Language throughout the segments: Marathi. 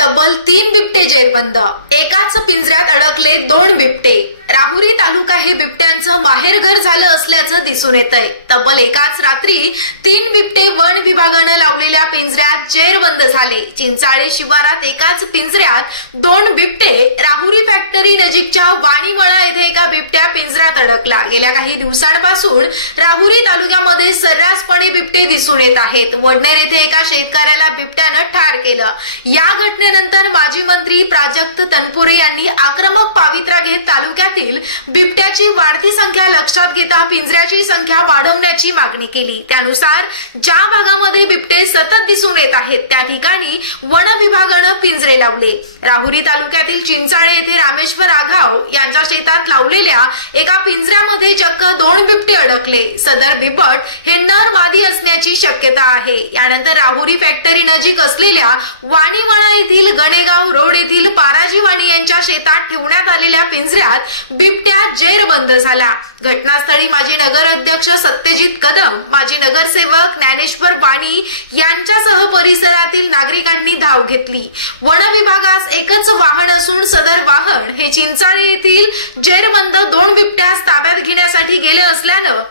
तब्बल 3 बिबटे जेरबंद। एकाच पिंजऱ्यात अडकले 2 बिबटे। राहुरी तालुका हे बिबट्यांचं माहेरघर झालं असल्याचं दिसून येतंय। तब्बल एकाच रात्री 3 बिबटे वन विभागानं लावलेल्या पिंजऱ्यात जेरबंद झाले। चिंचाळे शिवारात एकाच पिंजऱ्यात 2 बिबटे। राहुरी फॅक्टरी नजीकच्या वाणीमळा येथे एका बिबट्या पिंजऱ्यात अडकला। गेल्या काही दिवसांपासून राहुरी तालुक्यामध्ये सर्रासपणे बिबटे दिसून येत आहेत। वडनेर येथे एका शेतकऱ्याला बिबट्यानं ठार केलं। या घटनेनंतर माजी मंत्री प्राजक्त तनपुरे यांनी आक्रमक पावित्रा घेत तालुक्यातील बिबट्याची वाढती संख्या लक्षात घेता पिंजऱ्याची संख्या वाढवण्याची मागणी केली। त्यानुसार ज्या भागामध्ये बिबटे सतत दिसून येत आहेत त्या ठिकाणी वन विभागानं पिंजरे लावले। राहुरी तालुक्यातील चिंचाळे येथे रामेश्वर आघाव यांच्या शेतात लावलेल्या एका पिंजऱ्यामध्ये चक्क 2 बिबटे अडकले। सदर बिबट हे नर मादी असण्याची शक्यता आहे। यानंतर राहुरी फॅक्टरी नजीक असलेल्या वाणीमळा येथील गणेगाव रोड येथील पाराजीवाणी यांच्या शेतात ठेवण्यात आलेल्या पिंजऱ्यात बिबट्या जेरबंद झाला। घटनास्थळी माजी नगर अध्यक्ष सत्यजित कदम, माजी नगरसेवक ज्ञानेश्वर वाणी यांच्यासह परिसरातील नागरिकांनी धाव घेतली। वन विभागास एकच वाहन असून सदर वाहन हे चिंचाळे येथील जेरबंद 2 बिबट्यास ताब्यात घेण्यासाठी गेले असल्यानं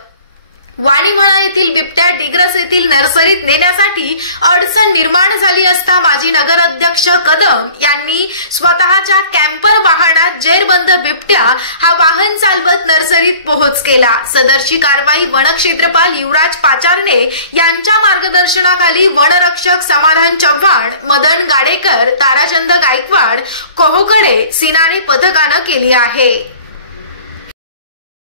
वाणीमळा येथील बिबट्या डिग्रस येथील नर्सरीत नेण्यासाठी अडचण निर्माण झाली असता माजी नगर अध्यक्ष कदम यांनी स्वतःच्या कॅम्पर वाहनात जेरबंद बिबट्या हा वाहन चालवत नर्सरीत पोहोच केला। सदरची कारवाई वनक्षेत्रपाल युवराज पाचारने यांच्या मार्गदर्शनाखाली वनरक्षक समाधान चव्हाण, मदन गाडेकर, ताराचंद गायकवाड, कोहोकडे, सिनारे पथकानं केली आहे।